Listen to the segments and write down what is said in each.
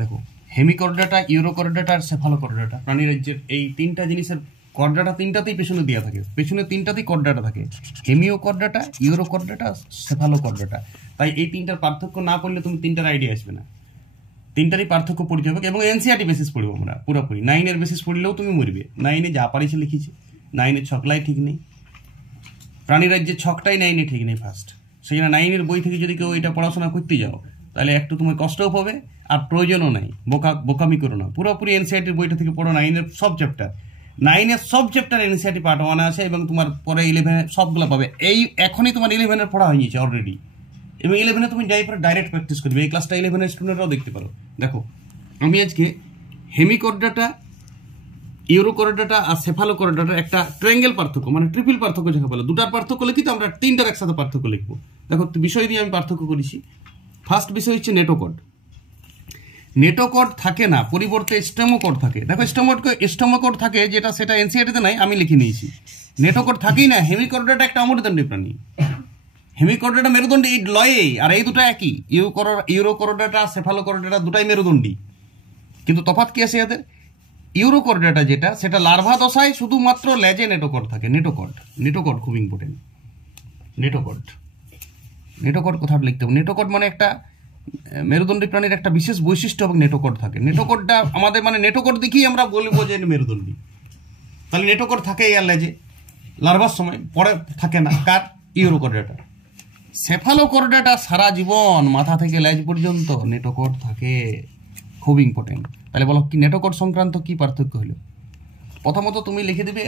দেখো Hemichordata, Urochordata আর Cephalochordata, প্রাণীরাজ্যের এই তিনটা জিনিসের কর্ডাটা তিনটাতেই পেছনে দেওয়া থাকে, পেছনে তিনটাতেই কর্ডাটা থাকে, হেমিওকর্ডাটা, ইউরোকর্ডাটা, সেফালোকর্ডাটা। তাই এই তিনটার পার্থক্য না পড়লে তুমি তিনটার আইডিয়া আসবে না, তিনটারই পার্থক্য পড়তে হবে। এবং এনসিআরটি বেসিস পড়বো আমরা পুরোপুরি, 9-এর বেসিস পড়লেও তুমি মরবে। 9-এ যা পারিছে লিখেছে, 9-এর ছকলাই ঠিক নেই, প্রাণীরাজ্যের ছকটাই 9-এ ঠিক নেই ফার্স্ট। সেই জন্য 9-এর বই থেকে যদি কেউ এটা পড়াশোনা করতে যাও তাহলে একটু তোমার কষ্টও পাবে আর প্রয়োজনও নাই, বোকামি করো না। পুরোপুরি এনসিআরটির বইটা থেকে পড়ো 9-এর সব চ্যাপ্টার, 9-এর সব চ্যাপ্টার এনসিআরটি পার্ট 1 আছে এবং তোমার পরে 11 সবগুলো পাবে। এই এখনই তোমার 11-এর পড়া হয়ে গেছে অলরেডি, এবং 11-এ তুমি যাই পরে ডাইরেক্ট প্র্যাকটিস করবে। এই ক্লাসটা 11-এর স্টুডেন্টরাও দেখতে পারো। দেখো আমি আজকে হেমিকর্ডাটা, ইউরোকর্ডাটা আর সেফালোকর্ডাটার একটা ট্রায়াঙ্গেল পার্থক্য, মানে ট্রিপল পার্থক্য যাকে বলে, দুটার পার্থক্য লিখি তো আমরা তিনটার একসাথে পার্থক্য লিখবো। দেখো বিষয় দিয়ে আমি পার্থক্য করেছি। ফার্স্ট বিষয় হচ্ছে নেটোকর্ড। নেটোকর্ড থাকে না, পরিবর্তে স্টেমোকর্ড থাকে। দেখো স্টেমোকর্ড থাকে যেটা, সেটা এনসিআরটিতে নাই, আমি লিখে নিয়েছি। নেটোকর্ড থাকেই না। হেমিকর্ডাটা একটা অমেরুদণ্ডী প্রাণী, হেমিকর্ডাটা মেরুদণ্ডী এই লয়ে, আর এই দুটো একই। ইউরোকর্ডাটা, সেফালোকর্ডাটা দুটাই মেরুদণ্ডী, কিন্তু তফাৎ কি আছে এদের? ইউরোকর্ডাটা যেটা, সেটা লার্ভা দশায় শুধুমাত্র লেজে নেটোকর্ড থাকে। নেটোকর্ড খুব ইম্পর্টেন্ট। নেটোকর্ড কথাটা লিখতে হবে। নেটোকর্ড মানে একটা মেরুদণ্ডী প্রাণীর একটা বিশেষ বৈশিষ্ট্য এবং নেটোকর্ড থাকে। নেটোকর্ডটা আমাদের মানে নেটোকর্ড দেখেই আমরা বলবো যে মেরুদণ্ডী। তাহলে নেটোকর্ড থাকে এর লেজে লার্ভার সময়, পরে থাকে না। কার? ইউরোকর্ডাটা। সেফালোকর্ডাটা সারা জীবন মাথা থেকে লেজ পর্যন্ত নেটোকর্ড থাকে, খুব ইম্পর্টেন্ট। তাহলে বলো কি নেটোকর্ড সংক্রান্ত কি পার্থক্য হলো? প্রথমত তুমি লিখে দেবে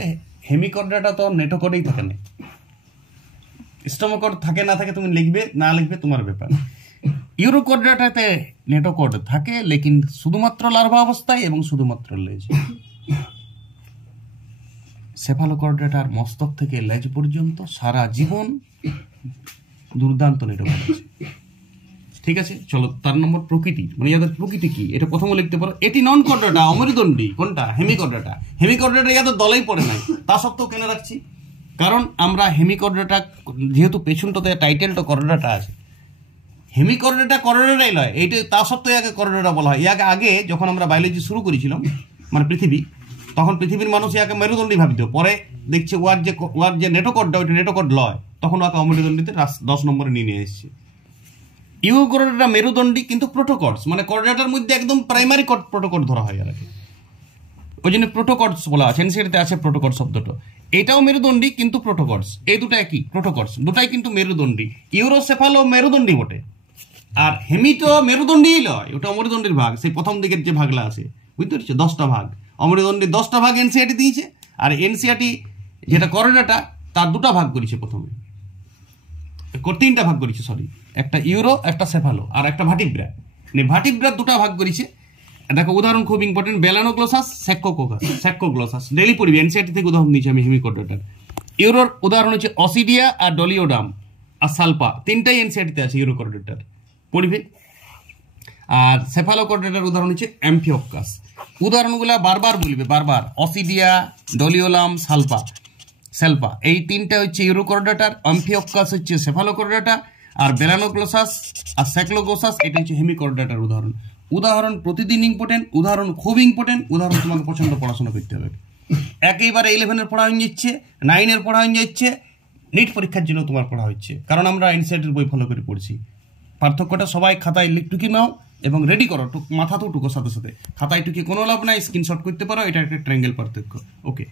হেমিকর্ডাটা তো নেটোকর্ডেই থাকে না, স্টেমোকর্ড থাকে না থাকে তুমি লিখবে, না লিখবে তোমার ব্যাপার। ইউরোকর্ডাটাতে নেটোকর্ড থাকে, লেকিন শুধুমাত্র লার্ভা অবস্থায় এবং শুধুমাত্র লেজ। সেফালোকর্ডাটার মস্তক থেকে লেজ পর্যন্ত সারা জীবন দুর্দান্ত নেটোকর্ড আছে। ঠিক আছে, চলো 4 নম্বর প্রকৃতি, মানে ইয়াদের প্রকৃতি কি এটা প্রথমে লিখতে পারো। এটি নন কর্ডাটা, অমেরুদণ্ডী। কোনটা? হেমিকর্ডাটা। হেমিকর্ডাটা ইয়াদের দলেই পড়ে নাই, তা সত্ত্বেও কেন রাখছি? কারণ আমরা হেমিকর্ডাটা, যেহেতু পেছনটাতে টাইটেলটা কর্ডাটা আছে, হেমিকর্ডাটা কর্ডাটাই নয়, এইটা তা সত্ত্বেও ইয়াকে কর্ডাটা বলা হয়। ইয়াকে আগে যখন আমরা বায়োলজি শুরু করেছিলাম, মানে পৃথিবী, তখন পৃথিবীর মানুষ ইয়াকে মেরুদণ্ডী ভাবিত। পরে দেখছে ওয়ার যে নেটোকর্ডটা, ওইটা নেটোকর্ড লয়, তখন ওকে অমেরুদণ্ডীতে 10 নম্বরে নিয়ে এসেছে। ইউরোকর্ডাটা মেরুদণ্ডী কিন্তু প্রোটোকর্ডস, মানে কর্ডাটার মধ্যে একদম প্রাইমারি প্রোটোকর্ড ধরা হয় আর কি, ওই জন্য প্রোটোকর্ডস বলা আছে। এনসিআরটিতে আছে প্রোটোকর্ড শব্দটা। এটাও মেরুদণ্ডী কিন্তু প্রোটোকর্ডস, এই দুটো একই, প্রোটোকর্ডস দুটাই কিন্তু মেরুদণ্ডী। ইউরোসেফালো মেরুদণ্ডী বটে, আর হেমিটো মেরুদণ্ডী লয়, ওটা অমেরুদণ্ডীর ভাগ। সেই প্রথম দিকের যে ভাগলা আছে, বুঝতে পারছো, 10টা ভাগ অমেরুদণ্ডীর, 10টা ভাগ এনসিআরটি দিয়েছে। আর এনসিআরটি যেটা কর্ডাটা, তার 2টা ভাগ করেছে, প্রথমে 3টা ভাগ করেছে, সরি, একটা ইউরো, একটা সেফালো, আর একটা ভার্টিব্রা। ভার্টিব্রা 2টা ভাগ করেছে। দেখো উদাহরণ খুব ইম্পর্টেন্ট, বেলানোগ্লোসাস, স্যাক্কোগ্লোসাস, ডেলি পড়বি। এনসিআরটি থেকে উদাহরণ নিয়েছি আমি হেমিকর্ডাটার। ইউরোর উদাহরণ হচ্ছে অসিডিয়া আর ডলিওডাম আর সালপা, 3টাই এনসিআরটিতে আছে ইউরোকর্ডাটার, পড়বে। আর সেফালোকর্ডাটার উদাহরণ হচ্ছে অ্যাম্ফিওকাস। উদাহরণগুলো বারবার বলবে, বারবার। অসিডিয়া, ডলিওলাম, সেলপা, এই 3টা হচ্ছে ইউরোকর্ডাটার। অ্যাম্ফিওকাস হচ্ছে সেফালোকর্ডাটা, আর বেলানোগ্লোসাস আর স্যাক্লোগ্লোসাস এটা হচ্ছে হেমিকর্ডাটার উদাহরণ। উদাহরণ প্রতিদিন ইম্পর্টেন্ট, উদাহরণ খুব ইম্পর্টেন্ট। উদাহরণ তোমাকে প্রচন্ড পড়াশোনা করতে হবে। একেবারে 11-এর পড়া হয়ে যাচ্ছে, 9-এর পড়া হয়ে যাচ্ছে, নিট পরীক্ষার জন্য তোমার পড়া হচ্ছে, কারণ আমরা এনসিআরটির বই ফলো করে পড়ছি। পার্থক্যটা সবাই খাতায় টুকি নাও এবং রেডি করো, মাথা তো টুকো সাথে সাথে। খাতায় টুকি কোনো লাভ নাই, স্ক্রিনশট করতে পারো, এটা একটা ট্রায়াঙ্গেল পার্থক্য। ওকে।